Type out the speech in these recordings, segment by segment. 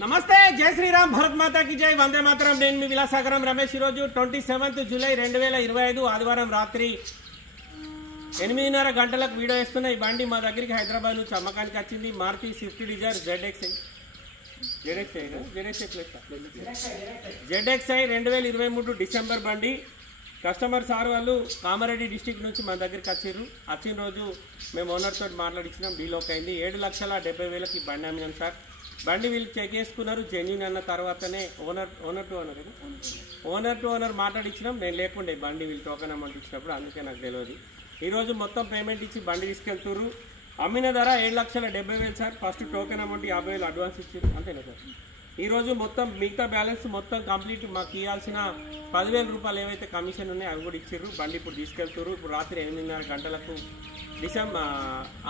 నమస్తే జై శ్రీరామ్ భారత్ మాతా కి జై వందే మాతరం నేను మీ విలాసాగరం రమేష్ ఈ రోజు 27th జూలై 2025 ఆదివారం రాత్రి 8:30 గంటలకు వీడియో ఇస్తున్న ఈ బండి మా దగ్గరికి హైదరాబాద్ నుంచి అమ్మకానికి వచ్చింది Maruti Swift Dzire ZXi 2023 December బండి కస్టమర్ సార్ వాళ్ళు కామారెడ్డి డిస్ట్రిక్ట్ నుంచి మన దగ్గరికి వచ్చిన రోజు మేము ఓనర్ తోటి మాట్లాడించినాం డీలోకి అయింది 7,70,000కి బండి అమ్మినాం సార్ బండి వీళ్ళు చెక్ చేసుకున్నారు జెన్యూన్ అన్న తర్వాతనే ఓనర్ టు ఓనర్ మాట్లాడించినాం నేను లేకుండే బండి వీళ్ళు టోకెన్ అమౌంట్ ఇచ్చినప్పుడు అందుకే నాకు తెలియదు ఈరోజు మొత్తం పేమెంట్ ఇచ్చి బండి తీసుకెళ్తున్నారు అమ్మిన ధర 7,70,000 sir first token amount 50,000 advance ఇచ్చారు అంతేనా సార్ ఈరోజు మొత్తం మిగతా బ్యాలెన్స్ మొత్తం కంప్లీట్ మాకు ఇవ్వాల్సిన 10,000 రూపాయలు ఏవైతే కమిషన్ ఉన్నాయో అవి కూడా ఇచ్చారు బండి ఇప్పుడు తీసుకెళ్తారు ఇప్పుడు రాత్రి 8:30 గంటలకు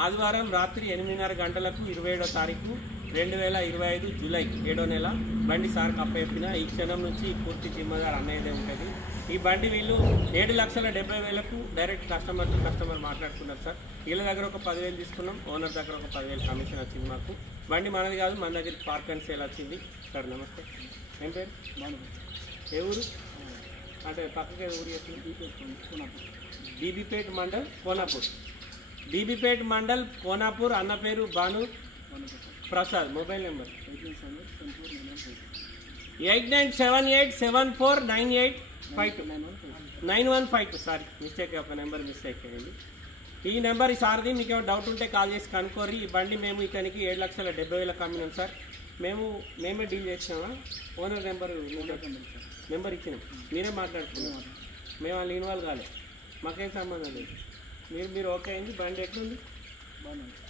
ఆదివారం రాత్రి 8:30 గంటలకు 27వ తారీఖు 2025 జూలై 7వ నెల బండి సార్కి అప్పచెప్పిన ఈ క్షణం నుంచి పూర్తి జిమ్మదారు అన్నయ్యదే ఉంటుంది ఈ బండి వీళ్ళు 7,70,000కు డైరెక్ట్ కస్టమర్ మాట్లాడుకున్నారు సార్ వీళ్ళ దగ్గర ఒక 10,000 తీసుకున్నాం ఓనర్ దగ్గర ఒక 10,000 కమిషన్ వచ్చింది మాకు బండి మనది కాదు మన దగ్గర పార్క్ అండ్ సేల్ వచ్చింది సార్ నమస్తే ఏం పేరు ఏ ఊరు అంటే పక్కకే ఊరు బీబీపేట్ మండల్ కోనాపూర్ అన్న పేరు Bhanu Prasad mobile number 8978749852 sorry mistake ఒక నెంబర్ మిస్టేక్ అయ్యింది ఈ నెంబర్ సార్ది మీకు ఏమైనా డౌట్ ఉంటే కాల్ చేసి కనుక్కోరి ఈ బండి మేము ఇతనికి 7,70,000 అమ్మినాం సార్ మేమే డీల్ చేసినామా ఓనర్ నెంబర్ ఇచ్చినాం మీరే మాట్లాడుతున్నాం మేము వాళ్ళు ఇన్వాల్వ్ కాలేదు మాకేం సంబంధం లేదు మీరు ఓకే అయింది బండి ఎట్లుంది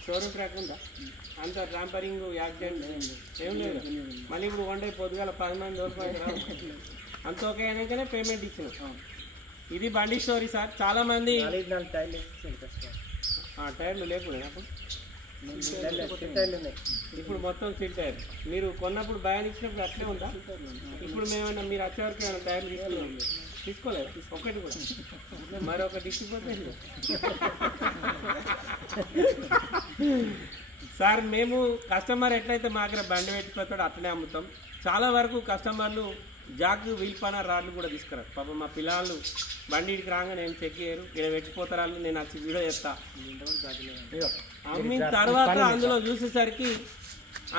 షోరూమ్ ట్రాక్ ఉందా అంత ట్రాంపరింగ్ యాక్సిడెంట్ ఏం లేదు మళ్ళీ ఇప్పుడు వన్ డే పొద్దుగాల 10 మంది దోసుకొని అంత ఓకే అయినాకనే పేమెంట్ ఇచ్చినాం ఇది బండి స్టోరీ సార్ చాలా మంది టైర్లు లేకుండా ఇప్పుడు మొత్తం సీట్ టైర్ మీరు కొన్నప్పుడు భయాన్ని ఇచ్చినప్పుడు అట్లే ఉందా ఇప్పుడు మేమన్నా మీరు వచ్చేవరకు ఏమైనా టైర్లు తీసుకోలేదు ఒకటి కూడా మరొకటి ఇచ్చిపోతే సార్ మేము కస్టమర్ ఎట్లయితే మా దగ్గర బండి పెట్టుకోతాడో అట్లనే అమ్ముతాం చాలా వరకు కస్టమర్లు జాక్ వీల్పాన రాడ్లు కూడా తీసుకురారు పాపం మా పిల్లలు బండికి రాగా నేను చెక్ చేయరు ఇక్కడ పెట్టిపోతారు నేను వచ్చి వీడియో చేస్తా అమ్మిన తర్వాత అందులో చూసేసరికి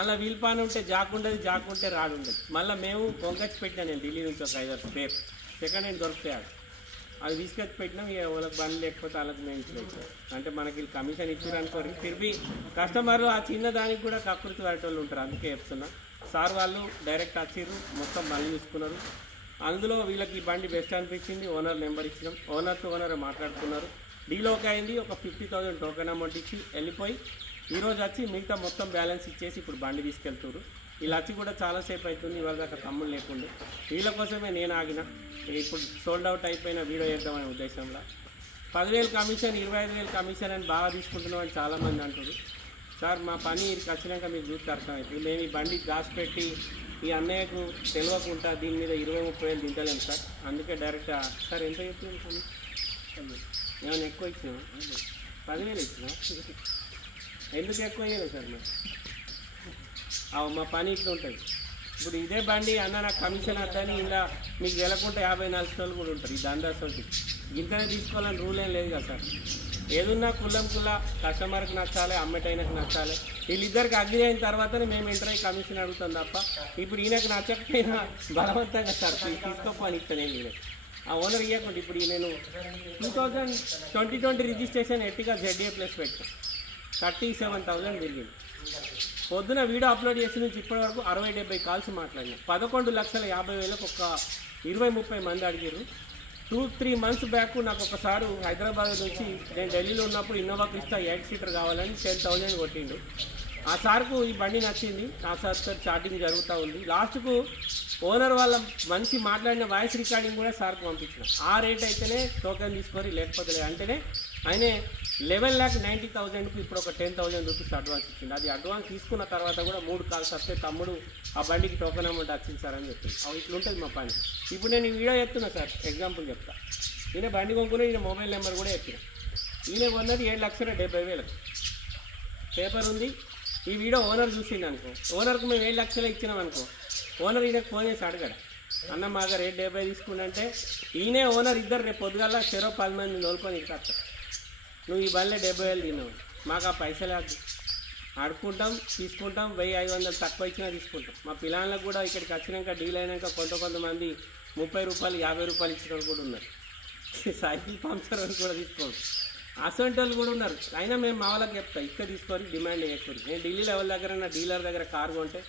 అలా వీల్పాన ఉంటే జాక్ ఉండదు జాక్ ఉంటే రాడ్ ఉండదు మళ్ళీ మేము కొంగచ్చి పెట్టినా నేను ఢిల్లీ నుంచి ఒక 5 స్పేర్ సెకండ్ హ్యాండ్ దొరుకుతాయి అది తీసుకొచ్చి పెట్టినాం ఇక వాళ్ళకి బండి లేకపోతే వాళ్ళకి మేము ఇచ్చి అంటే మనకి కమిషన్ ఇచ్చారు అనుకోరు తిరిగి కస్టమర్లు ఆ చిన్న దానికి కూడా కకృతి పడేటోళ్ళు ఉంటారు అందుకే చెప్తున్నా సార్ వాళ్ళు డైరెక్ట్ వచ్చిర్రు మొత్తం బండి తీసుకున్నారు అందులో వీళ్ళకి బండి బెస్ట్ అనిపించింది ఓనర్ నెంబర్ ఇచ్చినాం ఓనర్ టు ఓనర్ మాట్లాడుకున్నారు డీలోకి అయింది ఒక 50,000 టోకెన్ అమౌంట్ ఇచ్చి వెళ్ళిపోయి ఈరోజు వచ్చి మిగతా మొత్తం బ్యాలెన్స్ ఇచ్చేసి ఇప్పుడు బండి తీసుకెళ్తారు వీళ్ళు వచ్చి కూడా చాలాసేపు అవుతుంది ఇవాళ దాకా తమ్ముళ్ళు లేకుండా వీళ్ళ కోసమే నేను ఆగిన ఇప్పుడు సోల్డ్ అవుట్ అయిపోయిన వీడియో చేద్దామనే ఉద్దేశంలో 10,000 కమిషన్ 25,000 కమిషన్ అని బాగా తీసుకుంటున్నామని చాలామంది అంటారు సార్ మా పని ఇక్కడికి వచ్చినాక మీకు చూస్తే అర్థమవుతుంది మేము ఈ బండి దాచిపెట్టి ఈ అన్నయ్యకు తెలియకుండా దీని మీద 20-30,000 తింటలేము సార్ అందుకే డైరెక్ట్ సార్ ఎంత చెప్తుంది పని ఏమైనా ఎక్కువ ఇచ్చినా 10,000 ఇచ్చినా ఎందుకు ఎక్కువ అయ్యాను సార్ మరి మా పని ఇట్లా ఉంటుంది ఇప్పుడు ఇదే బండి అన్న నాకు కమిషన్ వద్దని ఇలా మీకు వెళ్ళకుండా 54 స్టోర్లు కూడా ఉంటారు ఈ దందాసోటి ఇంతనే తీసుకోవాలని రూల్ ఏం లేదు కదా సార్ ఏదున్నా కులం కస్టమర్కి నచ్చాలి అమ్మటైనకు నచ్చాలి వీళ్ళిద్దరికి అగ్రి అయిన తర్వాతనే మేము ఎంటర్ అయ్యి కమిషన్ అడుగుతాం తప్ప ఇప్పుడు ఈయనకు నచ్చకపోయినా బలవంతంగా సార్ తీసుకోపోని ఇస్తాను నేను ఆ ఓనర్ ఇవ్వకుండా ఇప్పుడు నేను 2020 రిజిస్ట్రేషన్ ఎట్టిగా ZA ప్లస్ పెట్టాను 37,000 తిరిగింది పొద్దున వీడియో అప్లోడ్ చేసిన నుంచి ఇప్పటి వరకు 60-70 కాల్స్ మాట్లాడినా 11,50,000 ఒక 20-30 మంది అడిగారు 2-3 months బ్యాక్ నాకు ఒకసారి హైదరాబాద్ నుంచి నేను ఢిల్లీలో ఉన్నప్పుడు ఇన్నోవా క్రిస్టా 8 సీటర్ కావాలని 10,000 కొట్టిండు ఆ సార్కు ఈ బండి నచ్చింది ఆ సార్ చాటింగ్ జరుగుతూ ఉంది లాస్ట్కు ఓనర్ వాళ్ళ మనిషి మాట్లాడిన వాయిస్ రికార్డింగ్ కూడా సార్కు పంపించిన ఆ రేట్ అయితేనే టోకెన్ తీసుకొని లేకపోతే అంటేనే ఆయన 11,90,000కు ఇప్పుడు ఒక 10,000 రూపీస్ అడ్వాన్స్ ఇచ్చింది అది అడ్వాన్స్ తీసుకున్న తర్వాత కూడా 3 కాల్స్ వస్తే తమ్ముడు ఆ బండికి టోకెన్ అమౌంట్ వచ్చింది సార్ అని చెప్పింది అవి ఇట్లుంటుంది మా పని ఇప్పుడు నేను ఈ వీడియో చెప్తున్నా సార్ ఎగ్జాంపుల్ చెప్తా ఈయన బండి కొనుక్కుని ఈయన మొబైల్ నెంబర్ కూడా చెప్పిన ఈయన కొన్నది 7,70,000 పేపర్ ఉంది ఈ వీడియో ఓనర్ చూసిండు అనుకో, ఓనర్కు మేము 7 లక్షలు ఇచ్చినాం అనుకో, ఓనర్ ఈయనకు ఫోన్ చేసి అడగడు, అన్న మాకు రేట్ 70 తీసుకుంటే ఈయనే ఓనర్ ఇద్దరు రేపు పొద్దుగాల చెరో 10 మంది నోలుకొని ఇస్తారు. నువ్వు ఈ బండ్లే 70,000 తిన్నావు, మాకు ఆ పైసలు ఆడుకుంటాం, తీసుకుంటాం, 1,500 తక్కువ ఇచ్చినా తీసుకుంటాం. మా పిల్లలకు కూడా ఇక్కడికి వచ్చినాక డీల్ అయినాక కొంతమంది 30 రూపాయలు 50 రూపాయలు ఇచ్చిన వాళ్ళు కూడా ఉన్నారు. సైకిల్ పంక్చర్ అని కూడా తీసుకోండి, అసంటి వాళ్ళు కూడా ఉన్నారు. అయినా మేము మా వాళ్ళకి చెప్తాం, ఇక్కడ తీసుకొని డిమాండ్ చేయకూడదు. నేను ఢిల్లీ లెవెల్ దగ్గర నా డీలర్ దగ్గర కారు కొంటే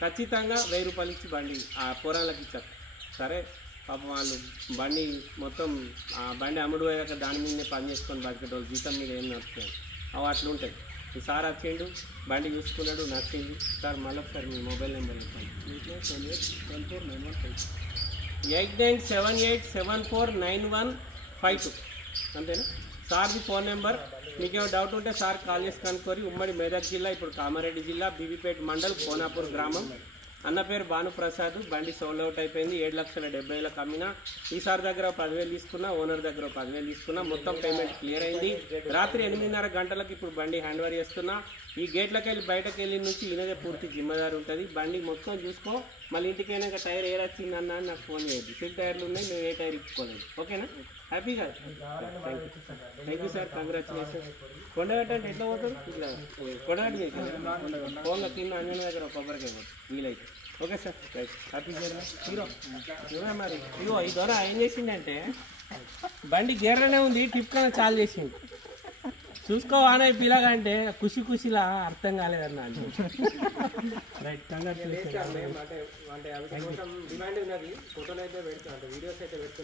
ఖచ్చితంగా 1000 రూపాయలు ఇచ్చి బండి ఆ పోరాళ్ళకి ఇచ్చారు. సరే పాపం వాళ్ళు బండి మొత్తం ఆ బండి అమ్ముడు పోయాక దాని మీదనే పని చేసుకొని బతికేటోళ్ళు జీతం మీద ఏం నడుస్తుంది, అవి అట్లుంటాయి. ఈ సార్ వచ్చిండు, బండి చూసుకున్నాడు, నచ్చింది. సార్ మళ్ళొకసారి మీ మొబైల్ నెంబర్ చెప్పండి. 8978749152 అంతేనా? సార్ది ఫోన్ నెంబర్. మీకు ఏమైనా డౌట్ ఉంటే సార్ కాల్ చేసి కనుక్కొని. ఉమ్మడి మెదక్ జిల్లా, ఇప్పుడు కామారెడ్డి జిల్లా, బీబీపేట మండల్, కోనాపూర్ గ్రామం. అన్న పేరు భానుప్రసాద్. బండి సోల్డ్ అవుట్ అయిపోయింది, 7,70,000 అమ్మినా. ఈసారి దగ్గర 10,000 తీసుకున్నా, ఓనర్ దగ్గర 10,000 తీసుకున్నా. మొత్తం పేమెంట్ క్లియర్ అయింది. రాత్రి 8:30 గంటలకు ఇప్పుడు బండి హ్యాండ్ ఓవర్ చేస్తున్నా. ఈ గేట్లకి వెళ్ళి బయటకు వెళ్ళి నుంచి ఈయనదే పూర్తి జిమ్మదారి ఉంటుంది. బండి మొత్తం చూసుకో, మళ్ళీ ఇంటికి అయినాక టైర్ ఏ వచ్చిందన్న అని నాకు ఫోన్ చేయద్దు. సిల్ టైర్లు ఉన్నాయి, మేము ఏ టైర్ ఇచ్చుకోలేదు. ఓకేనా? హ్యాపీ కదా? Thank you sir, congratulation. Kondagattu అంటే ఎట్లా పోతుంది? ఇట్లా కొండగట్ట ఫోన్లో కింద అంజన దగ్గర కొబ్బరికాయ పోతుంది వీలైతే. Okay sir, right. Happy journey. Hero మరి ఇగో ఈ ద్వారా ఏం చేసిండంటే బండి గేర్లోనే ఉంది, టిప్ కన్నా చాలు చేసిండు. చూసుకోవానే పిల్లగా అంటే ఖుషిలా అర్థం కాలేదన్నా అంటే. Right, congratulation. అంటే డిమాండ్ ఉన్నది, ఫోటోలు అయితే పెడుతున్నా, అంటే వీడియోస్ అయితే పెడుతున్నా.